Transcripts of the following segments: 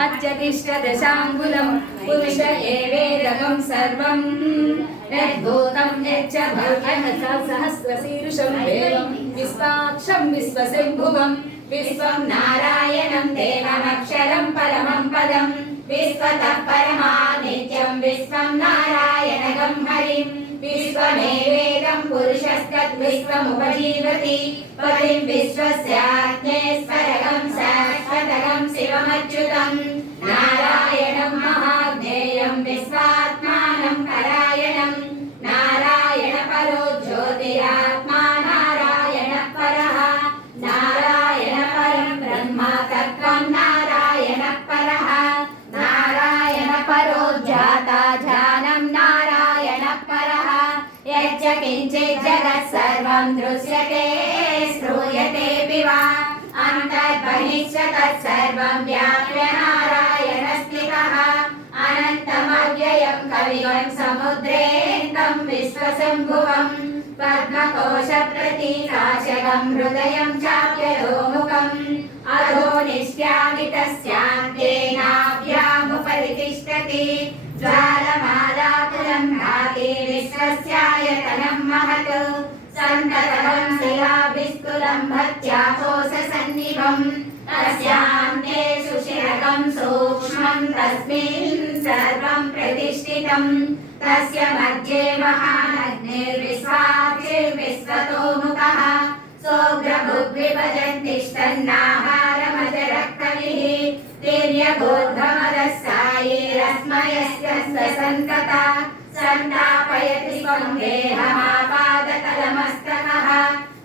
अच्यतिष्ठदशाङ्गुलं पुरुष एवेदकं सर्वं यद्भूतं यच्च भव्यः सहस्रशीर्षं देवं विश्वाक्षं विश्वशम्भुवं विश्वं नारायणं देवमक्षरं परमं पदं विश्वतः परमानित्यं विश्वं नारायणगं हरिं विश्वमेवेदं पुरुषस्तद्विश्वमुपजीवति पतिं विश्वस्यात्मेश्वरगं शाश्वतगं शिवमच्युतं नारायणं महाज्ञेयं विश्वात्मानं परायणं नारायण परो ज्योतिरात्मा नारायण परः नारायण परं ब्रह्म तत्त्वं नारायण परः नारायण परो जाता जानं नारायण परः यच्च किञ्चित् जगत् सर्वं दृश्यते श्रूयतेऽपि वा अन्तर्बहिश्च तत्सर्वं व्याप्य नारायण स्थितः अनन्तमव्ययं कविं समुद्रेऽन्तं विश्वशम्भुवं पद्मकोशप्रतीकाशकं हृदयं चाप्यधोमुखम् अधो निष्क्रामितस्यान्ते नाभ्यामुपरितिष्ठति ज्वालमालाकुलं भाति विश्वस्यायतनं महत् सन्ततं शिलाभिस्तुलं भक्त्याकोशसन्निभं तस्यान्ते सुशिरकं सूक्ष्मं तस्मिन् सर्वं प्रतिष्ठितं तस्य मध्ये महानग्निर्विश्वाक्षिर्विश्वतोमुखः सोऽग्रभुग्विभजन्तिष्ठन्नाहारमजरक्तविः तिर्यगोर्ध्वमदस्सायैरस्मयस्य सन्तता सन्तापयति स्वं देहमापादतलमस्तकः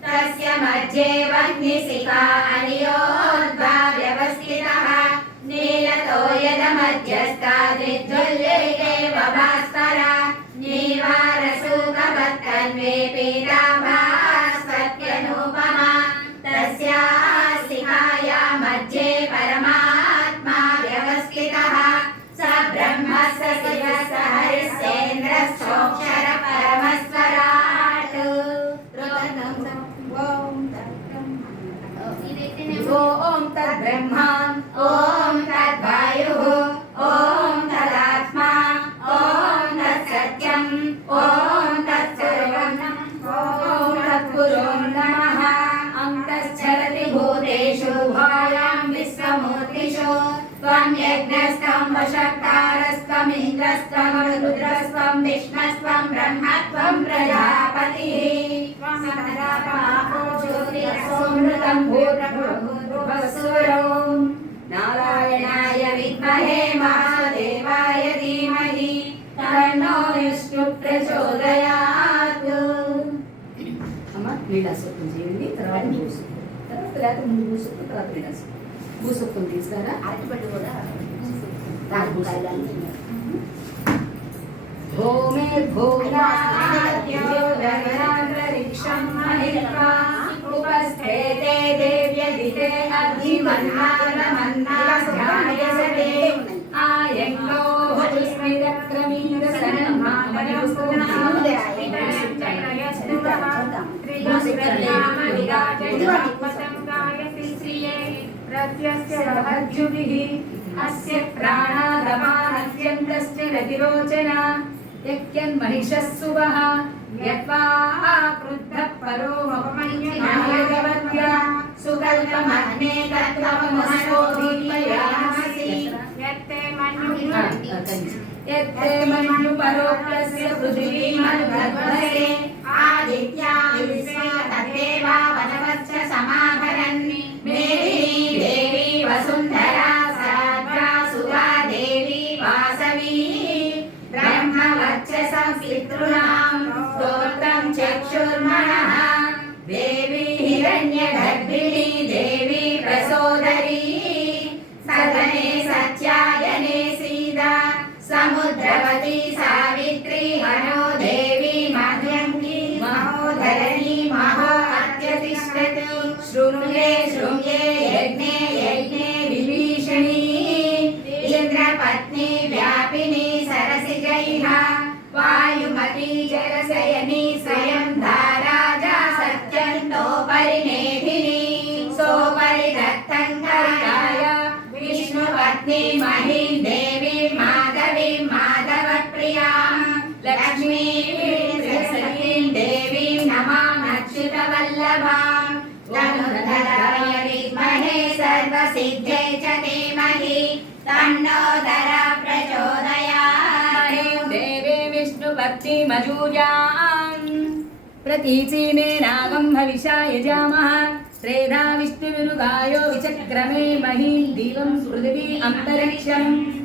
तस्य मध्ये वह्निशिखा अनियोद्वा व्यवस्थितः नीलतो यदमध्यस्ताद्विज्वल्यैकेव भास्करा नीवारशूकवत्तन्वे पीताभास्वत्यनुपमा तस्याः शिखाया मध्ये परमात्मा व्यवस्थितः स ब्रह्म स शिवः स हरिश्चेन्द्रश्चोक्षर परमस्वराट् ॐ तद्ब्रह्मा ॐ तद्वायुः ॐ तदात्मा ॐ तत्सत्यम् ॐ तत्सर्वं ॐ तत्पुरो नमः अन्तश्चरति भूतेषु भायां विश्वमूर्तिषु त्वं यज्ञस्त्वं वषट्कारस्त्वमिन्द्रस्त्वं रुद्रस्त्वं विष्णुस्त्वं ब्रह्मत्वं प्रजापतिः ज्योतिरसोऽमृतं भूर्भुवस्सुरो नारायणाय विद्महे महादेवाय धीमहि तन्नो विष्णुः प्रचोदयात् అమ్మ నీళ్ళసొక్కం చేయండి తర్వాత లేకపోతే ముందు భూసొక్కం తర్వాత నీళ్ళసొక్కం భూసొక్కం తీస్తారా అరటిపళ్ళు కూడా భూమే భూనాద్యోదయాంతరిక్షం మహిత్వా ఉపస్థితే దేవ్యదితే అధిమన్నారమన్నాధ్యాయసతే ఆయంగో अस्य प्राणादपानत्यन्तस्य रतिरोचना यज्ञन्महिषः सुवः यत्वा क्रुद्धः परो मपमन्यनायगवत्या सुकल्पमग्ने तत्त्वमसोऽभिपयामसि यत्ते मन्युपरोक्तस्य पृथिवीमनुगर्भसे आदित्या विश्वे तदेवा वनवच्च समाभरन् मेदिनी देवी वसुन्धरा साध्वा सुधा देवी वासवी ब्रह्मवच्चसा पितॄणां स्तोत्रं चक्षुर्मनः देवी हिरण्यगर्भिणी देवी प्रसोदरी सदने सत्यायने सीता समुद्रवती सावित्री हनो देवी मध्यङ्गी महोदरणी महो अत्यतिष्ठति शृङ्गे शृङ्गे यज्ञे यज्ञे विभीषणी इंद्रपत्नी व्यापिनी सरसिजैः वायुमती जलशयनी स्वयं धाराजा सत्यन्तोपरि मेधिनी सोपरि दत्तं कार्याय विष्णुपत्नी पत्नीमहीं देवीं माधवीं माधवप्रियां लक्ष्मीं सरस्वतीं देवीं नमामि अच्युतवल्लभां तनुधराय विद्महे सर्वसिद्ध्यै च धीमहि तन्नो धरा प्रचोदयात् देवी विष्णुपत्नी मजूजां प्रतीचीमे नागं भविषा यजामः त्रेधा विष्णुविरुगायो विचक्रमे महीं दिवं पृथिवी अन्तरिक्षं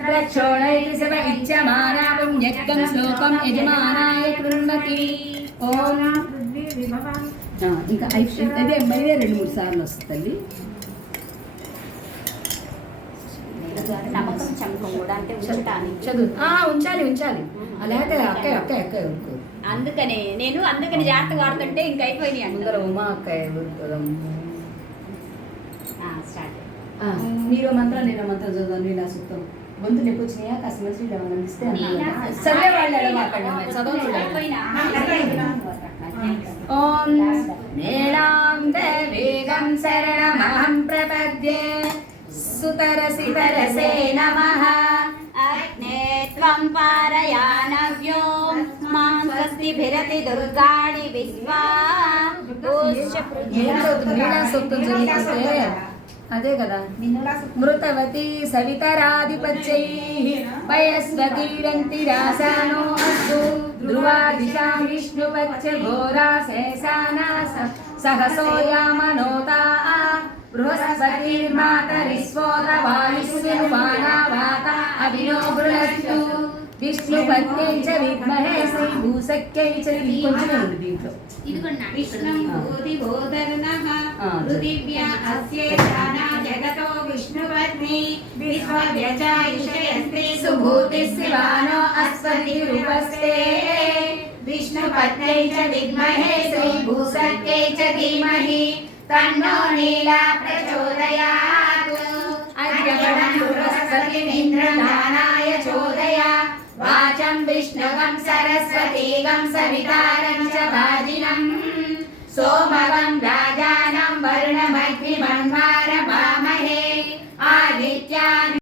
रक्षोणैति सव इच्छमाना पुण्यकं श्लोकं यजमानाय कृण्वति ఓం ఇంకా అదే మళ్ళీ 2-3 సార్లు వస్తుంది నమ్మకం చమకం కూడా అంటే ఉంచటానికి చదువు ఉంచాలి అలాగే అక్క అందుకని జాగ్రత్తగా వాడుతుంటే ఇంక అయిపోయినాయి అందరూ ఉమా అక్క స్టార్ట్ మీరు మంత్రం నేను మంత్రం చదువు నీలా సూక్తం గొంతు నొప్పి వచ్చినాయా కాస్త మంచి అందిస్తే ఓం నీలాం దేవీగం శరణమహం ప్రపద్యే సుతరసి తరసే నమః అగ్నే త్వం పారయానవ్యో మాం స్వస్తిభిరతి దుర్గాణి విశ్వా నీలా సూక్తం చదివితే అదే కదా మృతవతి సవితరాధిపత్యైః వయస్వతీరంతిరాసానో అస్తు ధ్రువా దిశాం విష్ణుపచ్చ ఘోరా శేషానా సహసో యామనోతా బృహస్పతిర్మాతరిస్వోత వాయుస్సునుమానా వాత అభినో బృహస్తు విష్ణుపత్న్యై చ విద్మహే శ్రీ భూసఖ్యై చ కొంచెమే ఉంది దీంట్లో విష్ణుం భూతిభూతర్నః పృథివ్యా అస్యే జానా జగతో విష్ణుపత్ని విశ్వవ్యచాయుషయస్తి సుభూతిస్సివానో అస్వతిరుపస్తే విష్ణుపత్న్యై చ విద్మహే శ్రీ భూసఖ్యై చ ధీమహి తన్నో నీలా ప్రచోదయాత్ అద్యపడం బృహస్పతిమింద్రం దానాయ చోదయ వాచం విష్ణుగం సరస్వతీగం సవితారం చ వాజినం సోమ